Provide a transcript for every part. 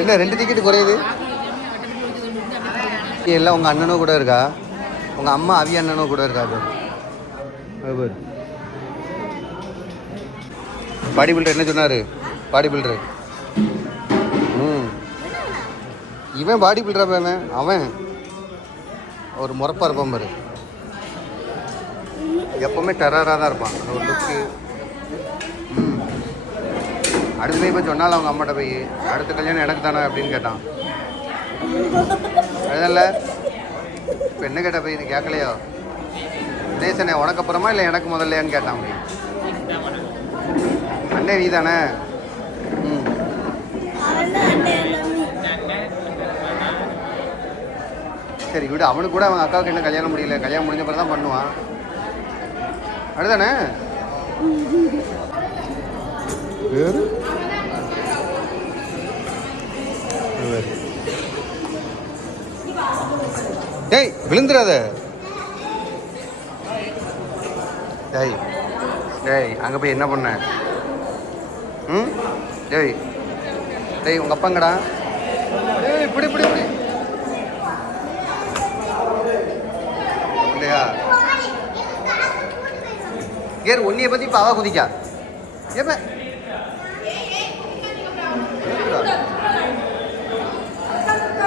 என்ன 2 டிக்கெட் குறையுது? எல்லாம் உங்கள் அண்ணனும் கூட இருக்கா, உங்கள் அம்மா அவி அண்ணனும் கூட இருக்கா. பாரு பாடி பில்டர் என்ன சொன்னார்? பாடி பில்டர் இவன் பாடி பில்டர் அவன் ஒரு முறப்பாக இருப்பான் பாரு. எப்போவுமே டெரராக தான் இருப்பான் ஒரு லுக்கு. அடுத்து போய் இப்போ சொன்னாலும் அவங்க அம்மாட்ட போய் அடுத்த கல்யாணம் எனக்கு தானே அப்படின்னு கேட்டான். அதுதான்ல இப்போ என்ன கேட்ட போய் இது கேட்கலையோ நேசனே உனக்கு அப்புறமா இல்லை எனக்கு முதல்லையான்னு கேட்டான். போய் அண்ணே நீ தானே? சரி விடு, அவனுக்கு கூட அவன் அக்காவுக்கு என்ன கல்யாணம் முடியல, கல்யாணம் முடிஞ்ச பிறகு தான் பண்ணுவான். அப்படிதானே? டேய் விழுந்துடாத. டேய் டேய் அங்கே போய் என்ன பண்ண? டேய் டேய் உங்கள் அப்பாங்கடா. டேய் இப்படி இப்படி இப்படி இல்லையா? கேர் ஒன்னியை பற்றி இப்போ அவ குதிக்கா. ஏப்ப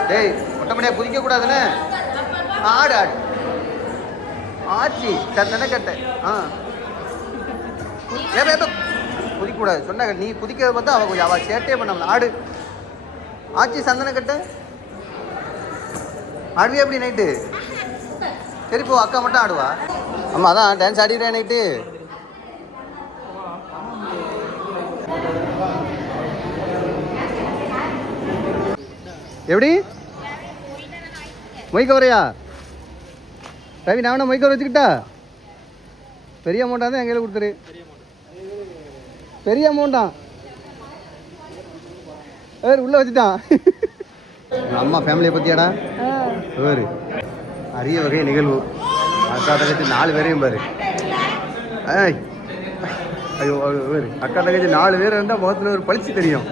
டேய் மொட்டமடியாக குதிக்கக்கூடாதுன்னு ஆடு ஆடு ஆச்சி சந்தன கட்ட. ஏப்ப குதிக்கக்கூடாது சொன்ன நீ குதிக்கிறத பார்த்தா அவள் சேட்டே பண்ண ஆடு ஆச்சி சந்தன கட்ட ஆடுவியா எப்படி நைட்டு? சரி போ, அக்கா மட்டும் ஆடுவா. ஆமாம் அதான் டான்ஸ் ஆடிடுறேன் நைட்டு. எப்படி மொய் கவரையா ரவி? நான் மொய் கவர் வச்சுக்கிட்டா பெரிய அமௌண்ட்டாக தான் என் கையில் கொடுத்துரு. பெரிய அமௌண்ட்டா வேறு உள்ளே வச்சுட்டான். அம்மா ஃபேமிலியை பற்றியாடா வேறு அரிய வகை நிகழ்வு. அக்கா தங்கச்சி 4 பேரையும் பாரு. ஐயோ வேறு அக்கா தங்கச்சி 4 பேர் இருந்தால் முகத்தில் ஒரு பளிச்சு தெரியும்.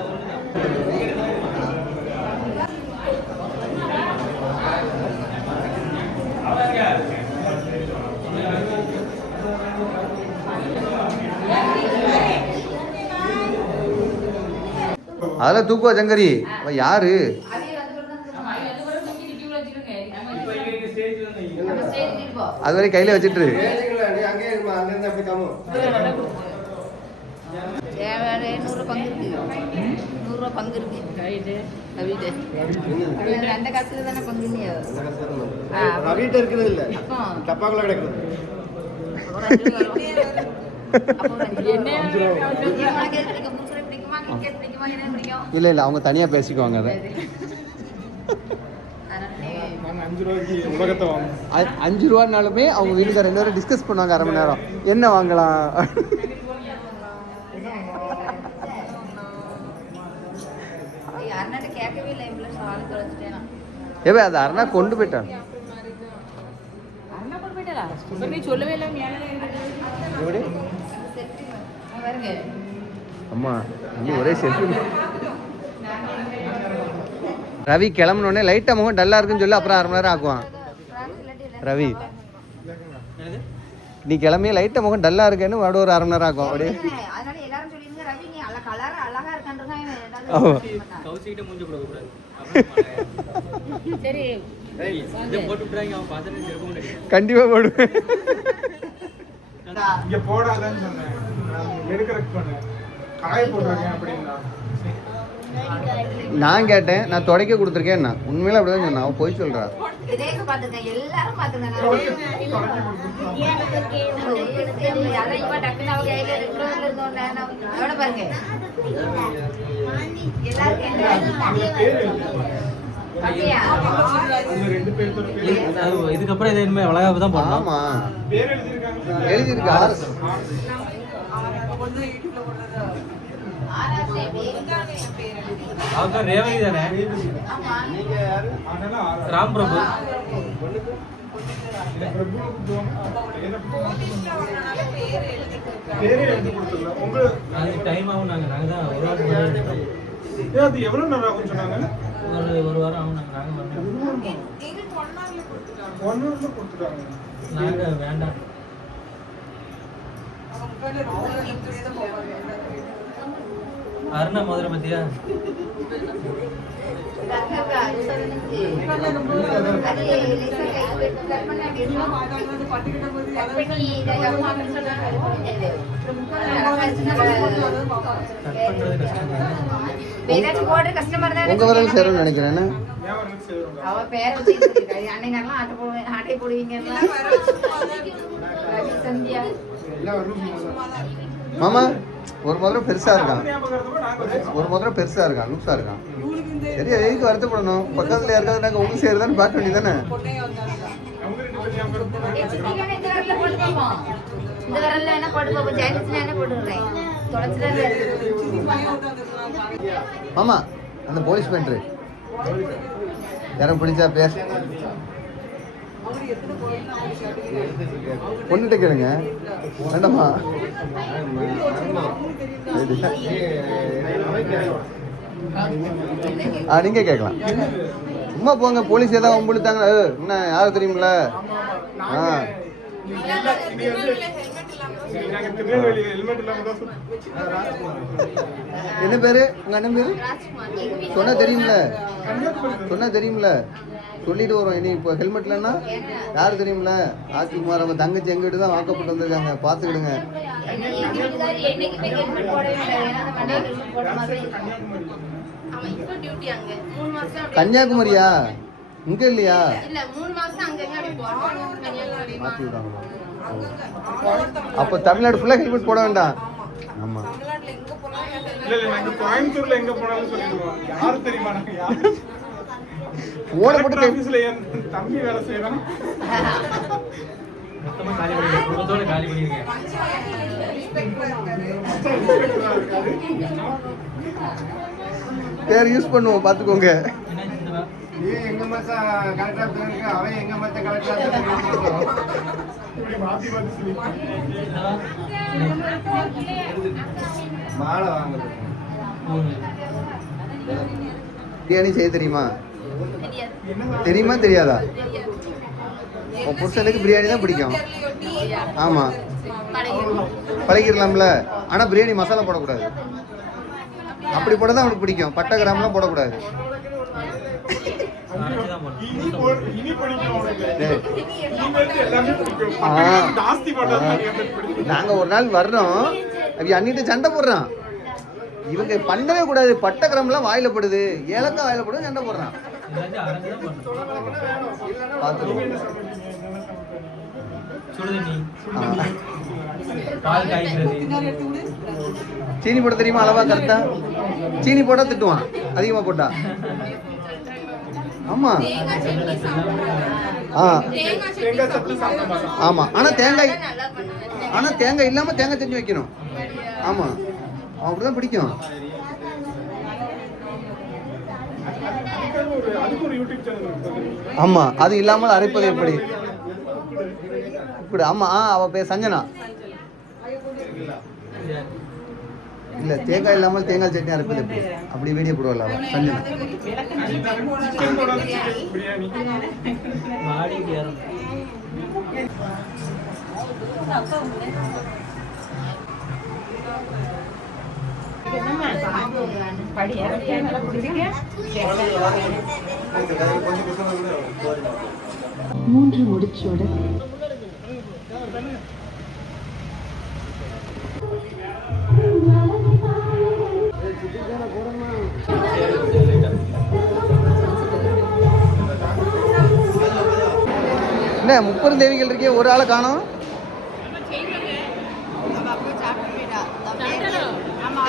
அதெல்லாம் தூக்குவா சங்கரி. அவன் யாரு? அது வரை கையில வச்சுட்டு இல்ல இல்ல அவங்க தனியா பேசிக்குவாங்க. அதை 5 ரூபானாலுமே அவங்க வீட்டுக்கு 2 பேரும் டிஸ்கஸ் பண்ணுவாங்க 1/2 மணி நேரம் என்ன வாங்கலாம். ஏவே அது அண்ணா கொண்டு போயிட்டான். அம்மா நீ ஒரே செல்ஃபி. ரவி கிளம்புனோடனே லைட்டாக முகம் டல்லாக இருக்குன்னு சொல்லி அப்புறம் 1/2 மணி நேரம் ஆக்குவான். ரவி நீ கிளம்பியே லைட்டாக முகம் டல்லாக இருக்கேன்னு ஒரு 1/2 மணி நேரம் ஆக்கும். அப்படியே கண்டிப்பா போடுவேன். நான் கேட்டேன், நான் துடைக்க கொடுத்துருக்கேன். உண்மையில அப்படிதான் சொன்னா. அவன் போய் சொல்றா. இதுக்கப்புறம் இது இனிமே அழகாக தான் பண்ணலாம். ஆமா எழுதியிருக்கா. அவங்க ரேவதி தானே? ராம் பிரபு. பேரே எழுதி கொடுத்துடல. அதுக்கு டைம் ஆகும். நாங்கள் தான் ஒரு வாரம் முன்னாடி எடுத்தோம். அது எவ்வளவு நேரம் ஆகும் சொன்னாங்க? ஒரு வாரம் ஆகும். நாங்கள் வரணும். 1 hourல கொடுத்துட்டாங்க. நாங்கள் வேண்டாம். அருணா முதல்ல பத்தியா உங்க வரல் சேரும்னு நினைக்கிறேன். அவ பேரை அன்னைங்கெல்லாம் ஆட்டை போடுவீங்க. மாமா ஒரு முதல்ல பெருசா இருக்கான், ஒரு முதல்ல பெருசா இருக்கான், லூசா இருக்கான். சரி எதுக்கு வருத்தப்படணும்? பக்கத்துல யாருக்காவது நாங்க ஒண்ணு சேருதான்னு பார்க்க வேண்டியதானே. இந்த வரல என்ன போட்டு பாப்போம். ஜெயலட்சுமி என்ன போட்டுறேன் தொலைச்சுதான். மாமா அந்த போலீஸ் பேண்ட்ரு யாரும் பிடிச்சா பேச பொண்ணுகிட்ட கேளுங்க. வேண்டாமா? நீங்க கேட்கலாம். சும்மா போங்க. போலீஸ் ஏதாவது வம்பிழுத்தாங்க என்ன யாரும் தெரியுமில்ல. என்ன பேரு உங்க அண்ணன் பேரு? சொன்னா தெரியுமில்ல, சொன்னா தெரியுமில்ல, சொல்லிட்டு வரோம். இனி இப்போ ஹெல்மெட்லன்னா யாரு தெரியுமில்ல? ராஜ்குமார் அவங்க தங்கச்சி எங்கிட்ட தான் வாக்கப்பட்டு வந்திருக்காங்க, பார்த்துக்கிடுங்க. கன்னியாகுமரியா? இங்க இல்லையா? மாத்தி விடாங்களா? அப்ப தமிழ்நாடு ஃபுல்லா ஹெல்மெட் போட வேண்டாம். ஆமா கோயம்புத்தூர்ல எங்க போனாலும் சொல்லிடுவோம். யாரு தெரியுமா? நாங்க யாரு போன போட்டு ஆபீஸ்ல என் தம்பி வேலை செய்யறான். மொத்தமா காலி பண்ணிடுங்க. குடும்பத்தோட காலி பண்ணிடுங்க. பேர் யூஸ் பண்ணுவோம், பாத்துக்கோங்க. எங்க மத்த கலெக்டர் இருக்காங்க, அவன் எங்க மத்த கலெக்டர் இருக்காங்க. மாத்தி மாத்தி சொல்லி மாலை வாங்குறது. பிரியாணி செய்ய தெரியுமா? தெரியுமா தெரியாதா? உன் புருஷனுக்கு பிரியாணி தான் பிடிக்கும். ஆமா பழகிடலாம்ல. ஆனா பிரியாணி மசாலா போடக்கூடாது. அப்படி போட தான் அவனுக்கு பிடிக்கும். பட்டை கிராம்லாம் போடக்கூடாது. நாங்க ஒரு நாள் வர்றோம், அவ அண்ணிட்டு சண்டை போடுறான். இவங்க பண்ணவே கூடாது. பட்டை கிராம்லாம் வாயில படுது, ஏலக்காய் வாயில படுது, சண்டை போடுறான். பாத்துருவோம். சீனி போட தெரியுமா? அளவா கரெக்டா சீனி போட்டா திட்டுவான், அதிகமா போட்டா. ஆமா ஆமா. ஆனா தேங்காய் இல்லாம தேங்காய் செஞ்சு வைக்கணும். ஆமா அப்படிதான் பிடிக்கும். ஆமா அது இல்லாமல் அரைப்பது எப்படி? இப்படி. ஆமா அவ பேர் சஞ்சனா. இல்ல தேங்காய் இல்லாமல் தேங்காய் சட்னி அரைப்பது எப்படி? அப்படி வீடியோ போடுவாள் அவ சஞ்சனா. மூன்று முடிச்சோட என்ன 30 தேவிகள் இருக்கே, ஒரு ஆளை காணோம். ஆமா